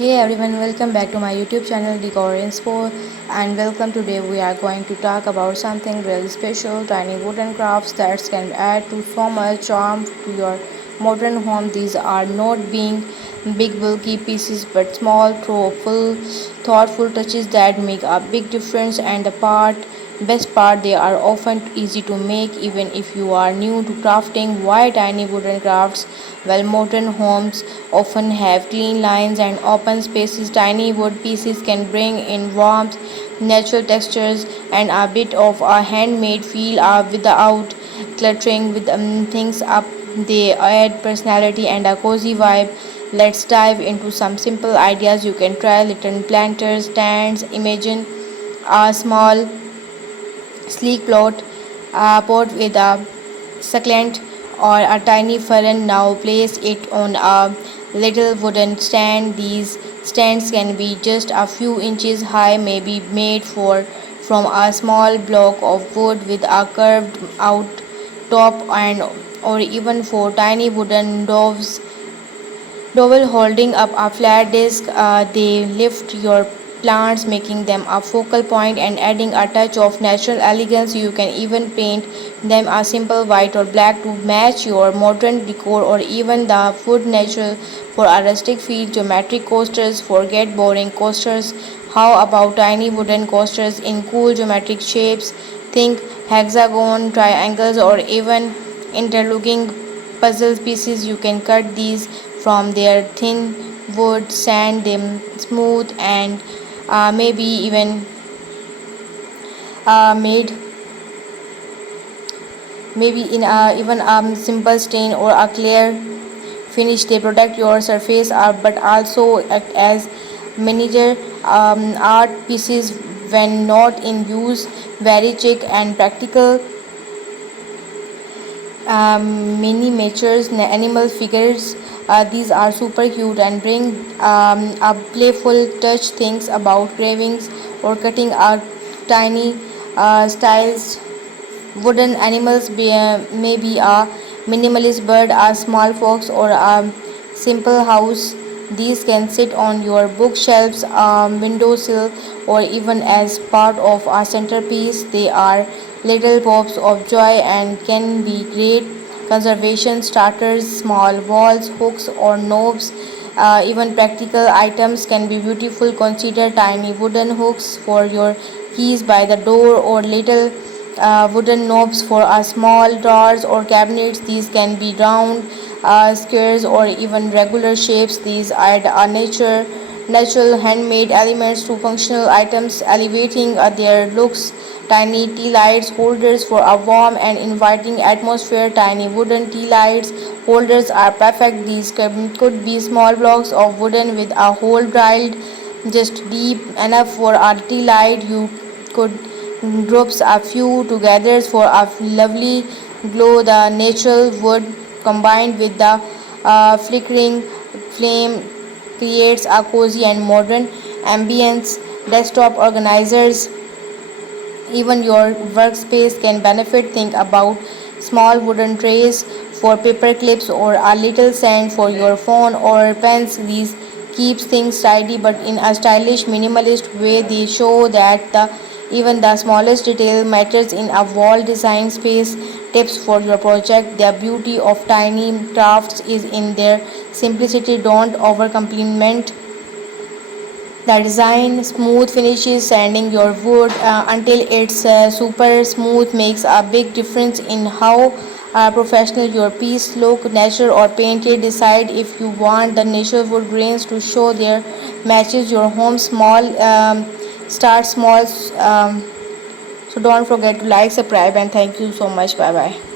Hey everyone, welcome back to my YouTube channel Decor Inspo, and welcome. Today we are going to talk about something really special, tiny wooden crafts that can add to so much charm to your modern home. These are not being big bulky pieces but small, thoughtful touches that make a big difference. And the best part, they are often easy to make even if you are new to crafting. Why tiny wooden crafts? Well, modern homes often have clean lines and open spaces. Tiny wood pieces can bring in warmth, natural textures, and a bit of a handmade feel without cluttering with things up. They add personality and a cozy vibe. Let's dive into some simple ideas you can try. Little planters, stands. Imagine a small sleek pot with a succulent or a tiny fern. Now place it on a little wooden stand. These stands can be just a few inches high, maybe made from a small block of wood with a curved out top, and or even for tiny wooden dowel holding up a flat disc. They lift your plants, making them a focal point and adding a touch of natural elegance. You can even paint them a simple white or black to match your modern decor, or even the wood natural for a rustic feel. Geometric coasters, forget boring coasters. How about tiny wooden coasters in cool geometric shapes? Think hexagon, triangles, or even interlocking puzzle pieces. You can cut these from their thin wood, sand them smooth, and maybe made maybe in even a simple stain or a clear finish. They protect your surface but also act as miniature art pieces when not in use. Very chic and practical. Miniatures, animal figures. These are super cute and bring a playful touch. Things about cravings or cutting out tiny styles wooden animals, maybe a minimalist bird, a small fox, or a simple house. These can sit on your bookshelves, windowsill, or even as part of a centerpiece. They are little pops of joy and can be great conservation starters. Small walls, hooks, or knobs. Even practical items can be beautiful. Consider tiny wooden hooks for your keys by the door, or little wooden knobs for a small drawers or cabinets. These can be round, squares, or even regular shapes. These add a natural handmade elements to functional items, elevating their looks. Tiny tea lights holders for a warm and inviting atmosphere. Tiny wooden tea lights holders are perfect. These could be small blocks of wooden with a hole drilled just deep enough for a tea light. You could groups a few together for a lovely glow. The natural wood combined with the flickering flame creates a cozy and modern ambience. Desktop organizers, even your workspace can benefit. Think about small wooden trays for paper clips, or a little stand for your phone or pens. These keeps things tidy but in a stylish minimalist way. They show that even the smallest detail matters in a wall design space. Tips for your project. The beauty of tiny crafts is in their simplicity. Don't overcomplement the design. Smooth finishes, sanding your wood until it's super smooth makes a big difference in how professional your piece look. Natural or painted, decide if you want the natural wood grains to show their matches your home. Start small. So don't forget to like, subscribe, and thank you so much. Bye bye.